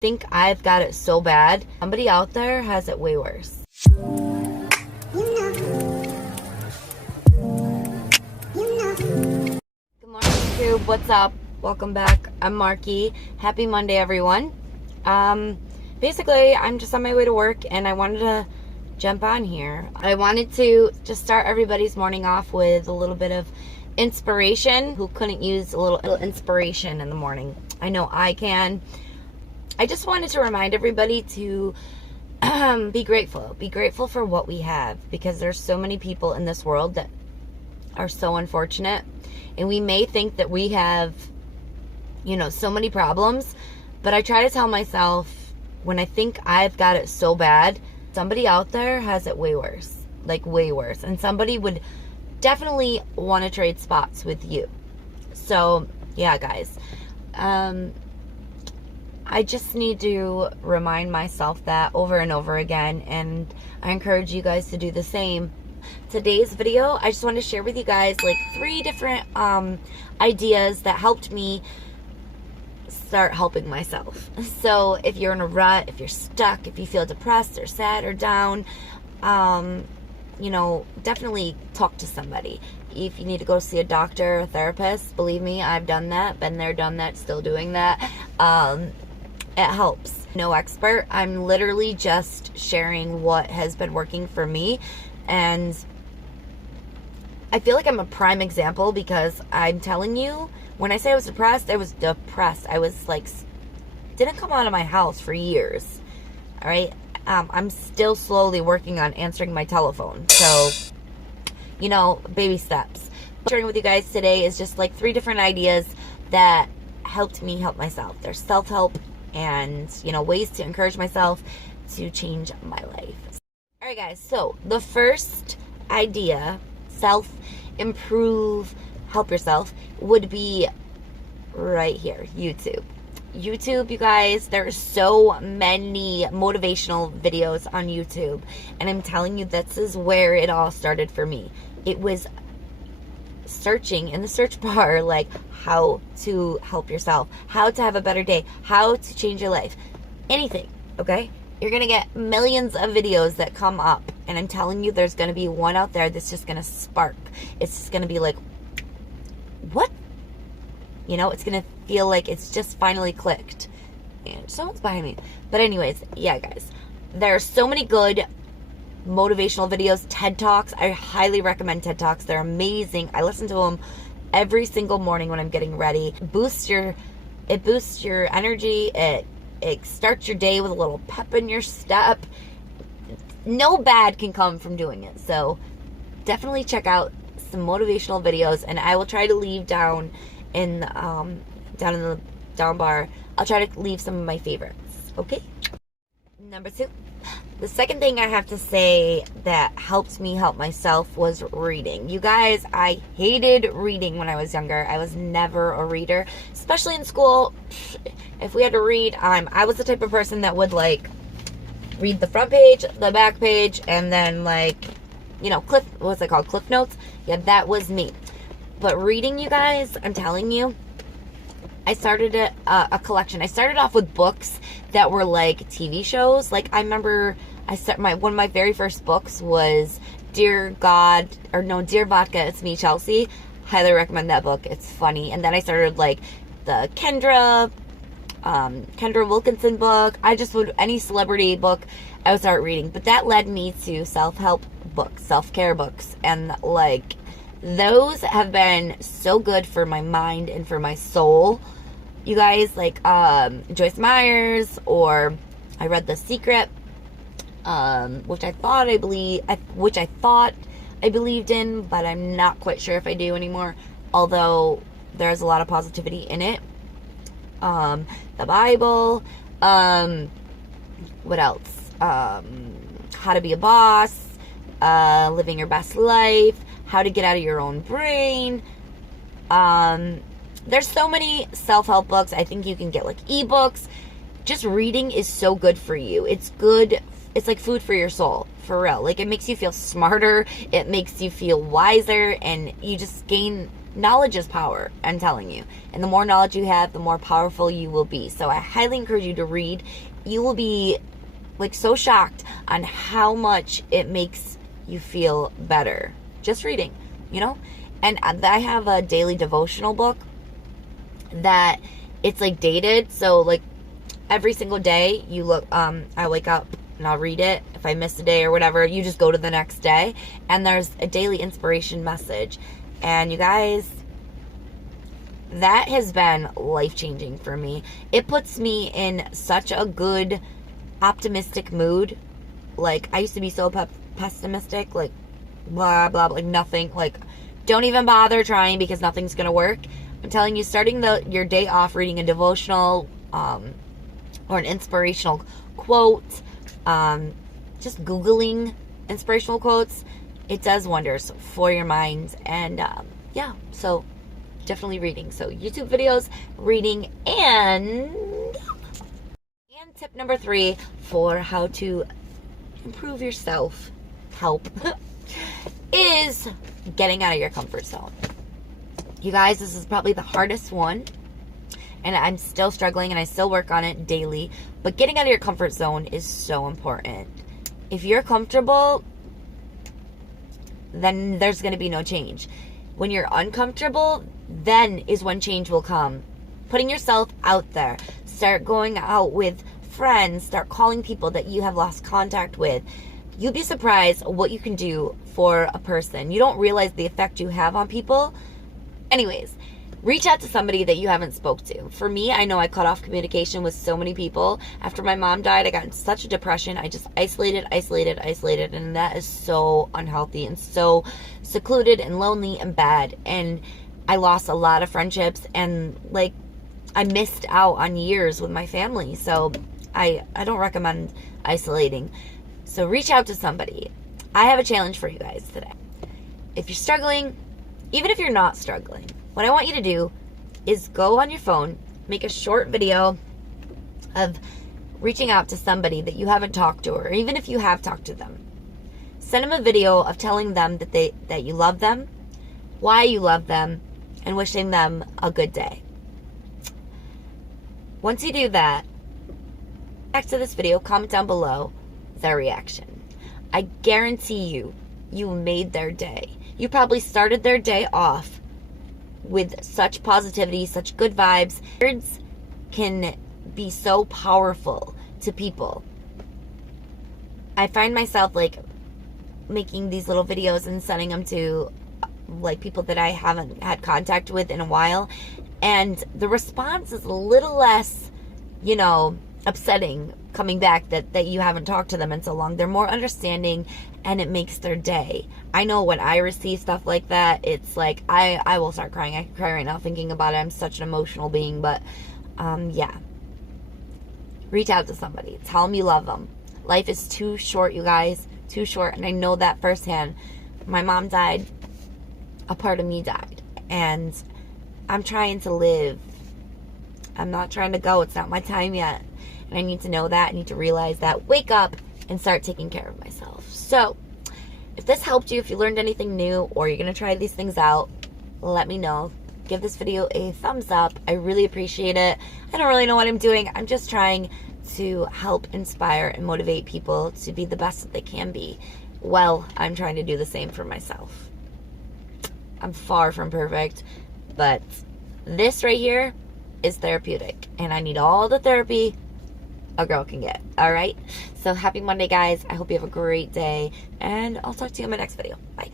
Think I've got it so bad. Somebody out there has it way worse. Good morning, YouTube. What's up? Welcome back. I'm Marky. Happy Monday, everyone. Basically, I'm just on my way to work, and I wanted to jump on here. I wanted to just start everybody's morning off with a little bit of inspiration. Who couldn't use a little inspiration in the morning? I know I can. I just wanted to remind everybody to be grateful. Be grateful for what we have, because there's so many people in this world that are so unfortunate, and we may think that we have, so many problems, but I try to tell myself, when I think I've got it so bad, somebody out there has it way worse, like way worse, and somebody would definitely want to trade spots with you. So yeah, guys, I just need to remind myself that over and over again, and I encourage you guys to do the same. Today's video, I just want to share with you guys like 3 different ideas that helped me start helping myself. So if you're in a rut, if you're stuck, if you feel depressed or sad or down, definitely talk to somebody. If you need to go see a doctor or a therapist, believe me, I've done that, been there, done that, still doing that. It helps. No expert. I'm literally just sharing what has been working for me, and I feel like I'm a prime example, because I'm telling you, when I say I was depressed, I was depressed. I was like, didn't come out of my house for years. All right. I'm still slowly working on answering my telephone. So, baby steps. Sharing with you guys today is just like 3 different ideas that helped me help myself. There's self-help and, ways to encourage myself to change my life. All right, guys. So the first idea, self-improve, help yourself, would be right here, YouTube. YouTube, you guys, there's so many motivational videos on YouTube, and I'm telling you, this is where it all started for me. It was searching in the search bar, like how to help yourself, how to have a better day, how to change your life, anything. Okay, you're gonna get millions of videos that come up, and I'm telling you, there's gonna be one out there that's just gonna spark. It's just gonna be like, what? It's gonna feel like it's just finally clicked. And someone's behind me. But anyways, yeah, guys, there are so many good motivational videos. TED Talks, I highly recommend TED Talks. They're amazing. I listen to them every single morning when I'm getting ready. It boosts your energy. It starts your day with a little pep in your step. No bad can come from doing it. So definitely check out some motivational videos, and I will try to leave down in the down bar. I'll try to leave some of my favorites. Okay. Number 2. The second thing I have to say that helped me help myself was reading. You guys, I hated reading when I was younger. I was never a reader, especially in school. If we had to read, I was the type of person that would read the front page, the back page, and then what's it called? Cliff notes. Yeah, that was me. But reading, you guys, I'm telling you, I started a collection. I started off with books that were like TV shows. Like, I remember one of my very first books was Dear Vodka, It's Me, Chelsea. Highly recommend that book. It's funny. And then I started the Kendra Wilkinson book. I just would, any celebrity book I would start reading. But that led me to self-help books, self-care books, and those have been so good for my mind and for my soul. You guys, Joyce Myers, or I read The Secret, which I thought I believed in, but I'm not quite sure if I do anymore, although there's a lot of positivity in it. The Bible, what else? How to Be a Boss, Living Your Best Life, How to Get Out of Your Own Brain. There's so many self-help books. I think you can get ebooks. Just reading is so good for you. It's good. It's like food for your soul, for real. It makes you feel smarter. It makes you feel wiser, and you just gain knowledge is power, I'm telling you. And the more knowledge you have, the more powerful you will be. So I highly encourage you to read. You will be like so shocked on how much it makes you feel better just reading, you know. And I have a daily devotional book that it's like dated, so like every single day you look, I wake up and I'll read it. If I miss a day or whatever, you just go to the next day, and there's a daily inspiration message. And you guys, that has been life-changing for me. It puts me in such a good, optimistic mood. Like, I used to be so pessimistic, like, blah, blah, blah, like nothing, like, don't even bother trying because nothing's going to work. I'm telling you, starting your day off reading a devotional, or an inspirational quote, just Googling inspirational quotes, it does wonders for your mind. And yeah, so definitely reading. So YouTube videos, reading, and tip number 3 for how to improve your self-help is getting out of your comfort zone. You guys, this is probably the hardest one, and I'm still struggling, and I still work on it daily, but getting out of your comfort zone is so important. If you're comfortable, then there's going to be no change. When you're uncomfortable, then is when change will come. Putting yourself out there. Start going out with friends. Start calling people that you have lost contact with. You'd be surprised what you can do for a person. You don't realize the effect you have on people. Anyways, reach out to somebody that you haven't spoke to. For me, I know I cut off communication with so many people. After my mom died, I got in such a depression. I just isolated, and that is so unhealthy and so secluded and lonely and bad. And I lost a lot of friendships, and like, I missed out on years with my family. So I don't recommend isolating. So reach out to somebody. I have a challenge for you guys today. If you're struggling, even if you're not struggling, what I want you to do is go on your phone, make a short video of reaching out to somebody that you haven't talked to, or even if you have talked to them. Send them a video of telling them that you love them, why you love them, and wishing them a good day. Once you do that, back to this video, comment down below their reaction. I guarantee you made their day. You probably started their day off with such positivity, such good vibes. Words can be so powerful to people. I find myself like making these little videos and sending them to like people that I haven't had contact with in a while, and the response is a little less, you know, upsetting coming back that you haven't talked to them in so long. They're more understanding, and it makes their day. I know when I receive stuff like that, it's like I will start crying. I can cry right now thinking about it. I'm such an emotional being. But yeah, reach out to somebody. Tell them you love them. Life is too short, you guys, too short. And I know that firsthand. My mom died, a part of me died, and I'm trying to live. I'm not trying to go. It's not my time yet. And I need to know that. I need to realize that. Wake up and start taking care of myself. So, if this helped you, if you learned anything new, or you're going to try these things out, let me know. Give this video a thumbs up. I really appreciate it. I don't really know what I'm doing. I'm just trying to help inspire and motivate people to be the best that they can be. Well, I'm trying to do the same for myself. I'm far from perfect, but this right here is therapeutic, and I need all the therapy a girl can get. All right, so happy Monday, guys. I hope you have a great day, and I'll talk to you in my next video. Bye.